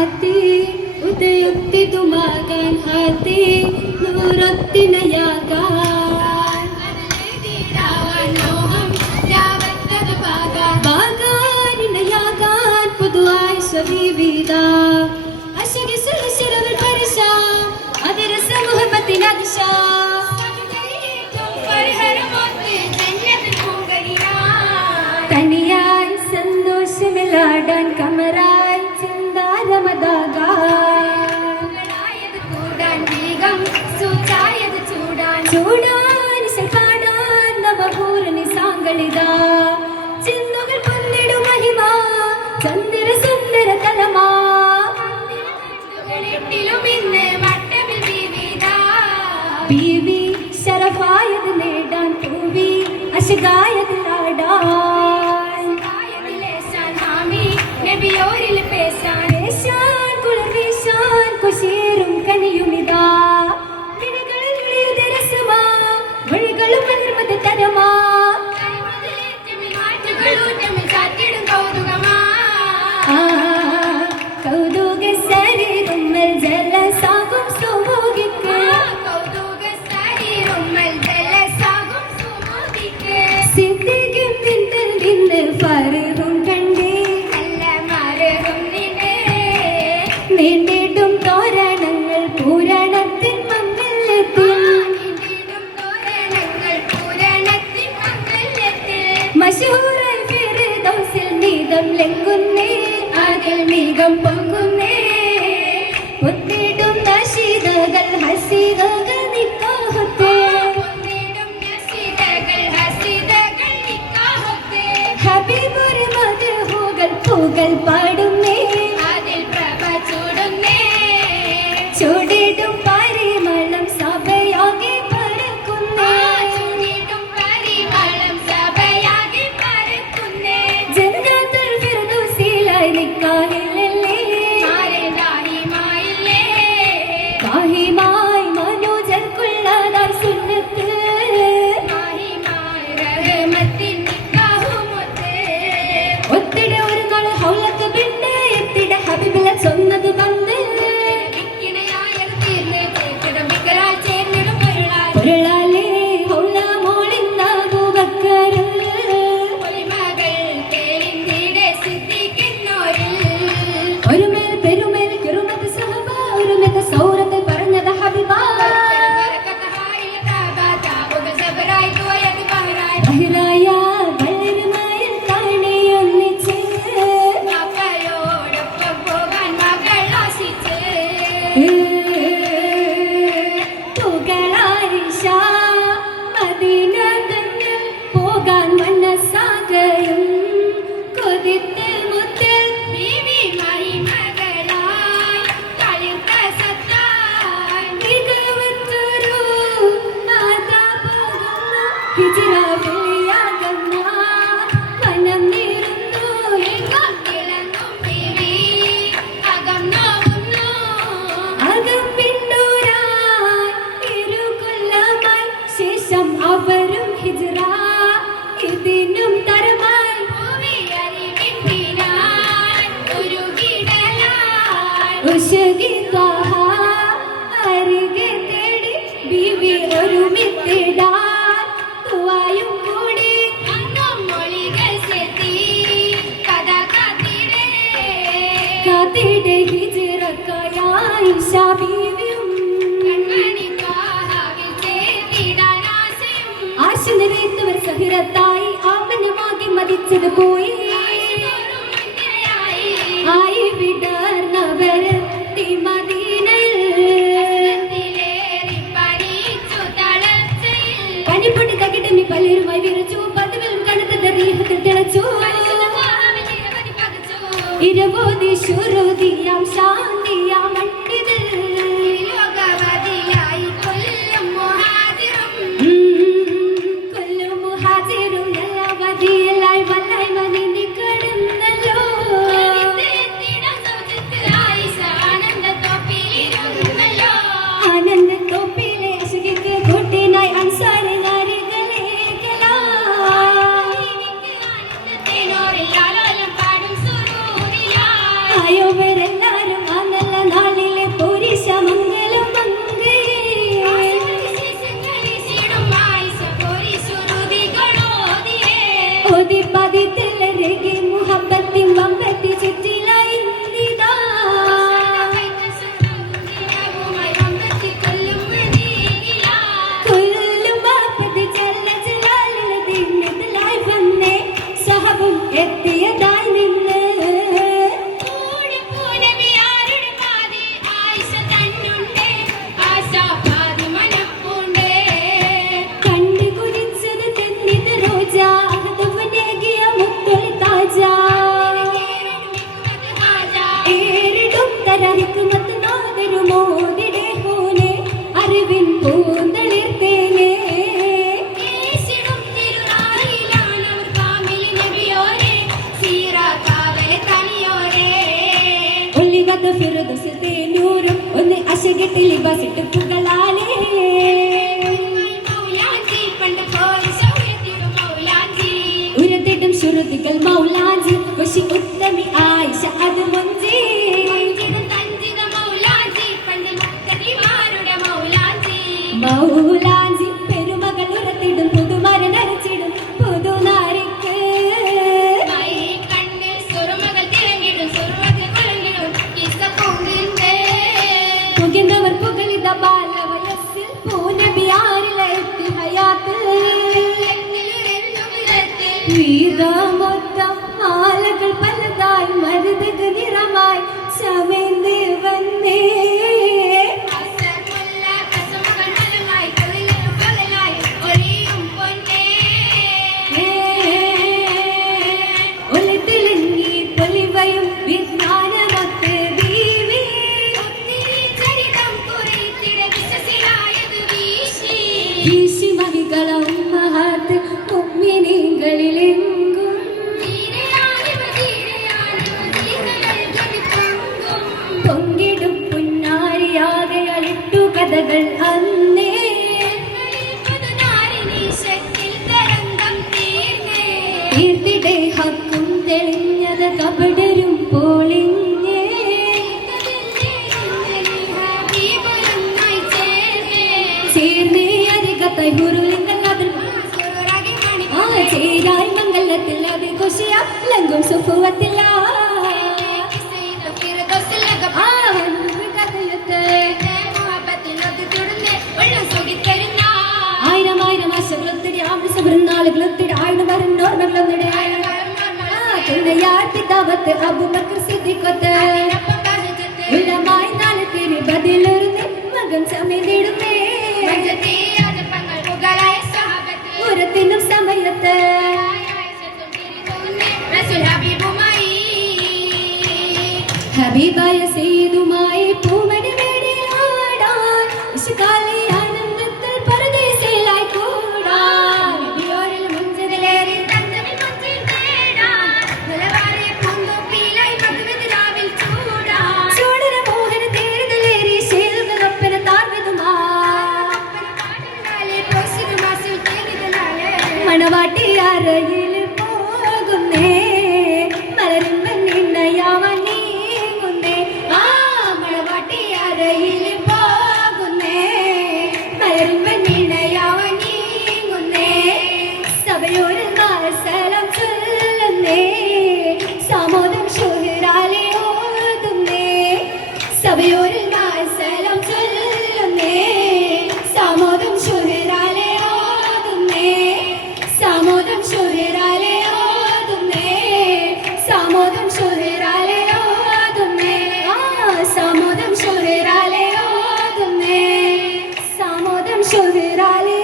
ഉദയുക്തി തുമാകാൻ ഹാത്തി നൂറത്തിനയാകാൻ ബാഗാനിനയാകാൻ പുതുവായി സ്വവിവിധ അശകി സുലശിരവൾ പരശ അതിര സമൂഹത്തിനദിശ തനിയായി സന്തോഷമില്ലാടാൻ കമറായി ചൂടാൻ പാടാൻ നവപൂരണി സാങ്കളിതാ ചിന്തകൾ പൊന്നിടും മഹിമ ചന്ദ്ര സുന്ദര തലമാ ബീവി ശരഫായത് നേടാൻ പൂവി അശകായത് നാടാൻ നബിയോരിൽ പേശാൻ കുളിർവീശാൻ കുശേറും കനിയുമിതാ വഴികളും നിർമ്മത തരമാ കൗതുക ശരീരമ്മൽ ജലസാകും സുമോഹിക്ക് സിദ്ധിക്കും പിന്തൽ നിന്ന് ഫറും കണ്ടേ നീണ്ടിടും തോരണങ്ങൾ പൂരണത്തിൻ മംഗല്യത്തിൽ മശഹൂറായി ഫിർദൗസിൽ നീതം ലംഘുന്നേ അതിൽ നീകം പൊങ്ങുന്നേ ഒത്തിടും നശീദകൾ ഹസീദകൾ നിക്കാഹത്തെ ഹബീബുർ മദ്ഹൂകൾ പൂകൾ പാടുന്നേ അതിൽ പ്രഭ ചൂടുന്നേ ചൂടിടും പരിമളം സഭയാകെ പരക്കുന്നേ ജന്നത്തുൽ ഫിർദൗസിലായി നിക്കാഹിലല്ലേ മാഹിമായി മനോജൽക്കുള്ളതാർ സുന്നത്ത് ഒത്തിട ഒരു നാൾ ഹൗലത്ത് പിന്നെ എത്തിട ഹബീബില സ്വന്നത് വന്ന് പൊരുളാലേ ഹൗല മോളിന്നാകു ബക്കറ് ഒരുമേൽ പെരുമേൽ കിറുമത്ത് സഹബ ഒരുമേൽ സൗരത്ത് പറഞ്ഞത് ഹബീബ ബഹിറായ വളരുമായൻ കാണിയൊന്നിച്ച് തുകളാരിഷ മദീന തന്നിൽ പോകാൻ മനസ്സാകയും കൊതിത്ത് മുത്തിൽ മികവത്തൊരു മാതാ പോകുന്ന ഹിജ്റ വെള്ളിയാകുന്ന മനം നീറുന്നു അകം പിന്നൂരായി ഇരുകൊല്ലമായി ശേഷം അവരും ഹിജ്റ ഇതിനും തരമായി ഉശകി ത്വഹ അരികെ തേടി ബീവി ഒരുമിത്തിടാൻ ദുആയും കൂടി കാത്തിടെ ഹിജ്റക്കായ ആയിഷ ബീവിയും ആശ നിറയുന്നവർ സഹിറത്തായി ആമനമാകി മതിച്ചത് പോയി ആയി വിടർന്നവർ പനിപ്പൊട്ടി തകിടമി പലരുമായി വിറച്ചു പതിവിലും കനത്ത റീഹത്തിൽ തിളച്ചു ഇരുപതി ശുരുതിയാം ശാന്തിയാം മണ്ണിതിൽ കൊല്ലും മുഹാജിറും എല്ലാ വതിയിലായി വല്ലായി മനിനി സാര ഹിക്മത്ത് നാദരുമോദിടെ ഹോനെ അറിവിൻ പൂന്തളിർത്തേനെ ഫിർദൗസിലെ നൂറും ഒന്ന് അശകത്തിൽ ലിബാസിട്ട് പുകളാലേ ഉരത്തിടും ശ്രുതികൾ മൗലാഞ്ചി വശി ഉത്തമി ആയിഷ അത് മുഞ്ചി മൗലാഞ്ചി പെരുമകൾ ഉരത്തിടും പുതുമര നരച്ചിടും പുതുനാരിക്ക് പുകന്നവർ പുകളിത ബാലവയസ്സിൽ പൂനബിയാരിലെത്തി ഹയാത്ത് വീരമൊത്തം മാലകൾ പലതായി മരുതക നിറമായി ചമേന്ത് വന്നേ ഒലിത്തിലിങ്ങി പൊലിവയും വിജ്ഞാനമൊത്ത് ദീവി വീശി മഹികള ഉമ്മഹാത്ത് ഉമ്മിനികളിലെങ്കും പൊങ്കിടും പുന്നാരിയാകെ അളിട്ടു കഥകൾ അന്നേ തീർത്തിടെ ഹക്കും തെളിഞ്ഞത് കപടരും പോളിഞ്ഞേ ചേർന്നേ അരികത്തായി ഗുരുലിംഗം ചേരായി മംഗലത്തിൽ അത് കുശിയ ലംഘും സുഫുവത്തില്ല ആയിരം ആയിരം ആശകളൊത്തിരി ആവശ്യപ്പെടുന്നാളുകളൊത്തിരി ആയിരം വരും ഓർമ്മകളൊന്നിടെ തുണയാർത്തിത്താവത്ത് അബൂബക്കർ സിദ്ദീഖത്ത് ഉലമായി നാല് തിരി ബദിലൊരുന്ന് മകൻ സമയത്തിടുന്നേ ഉരത്തിനും സമയത്ത് ഹബീബായ സയ്യിദുമായി പൂമണി മേടിയാടാൻ ഇഷ്കാലി ആനന്ദത്തിൽ പരദേശിലായി കൂടാൻ നബിയോരിൽ മുഞ്ചതിലേറി തന്തമിൽ മഞ്ചിൽ തേടാൻ നിലവാരെ പൂന്തോപ്പിയിലായി മധുവിതിരാവിൽ ചൂടാൻ ചൂടര മോഹന തേരുതലേറി ശേലുകളൊപ്പന താർവതുമാ മണവാട്ടി അരയിൽ പോകുന്നേ മലരും നിന്നയാവൻ നീങ്ങുന്നേ ആ മണവാട്ടി അരയിൽ പോകുന്നേ മലരും നിന്നയാവൻ നീങ്ങുന്നേ സഭയോര് നാസലം ചൊല്ലുന്നേ സമോദം ഷുഹറാലെ ഓതുന്നേ സഭയോര് നാസലം ചൊല്ലുന്നേ സമോദം ഷുഹറാലെ സാമോദം ഷുഹറാലെ ഓതുന്നേ സാമോദം ഷുഹറാലെ ഓതുന്നേ സാമോദം ഷുഹറാലെ ഓതുന്നേ സാമോദം ഷുഹറാലെ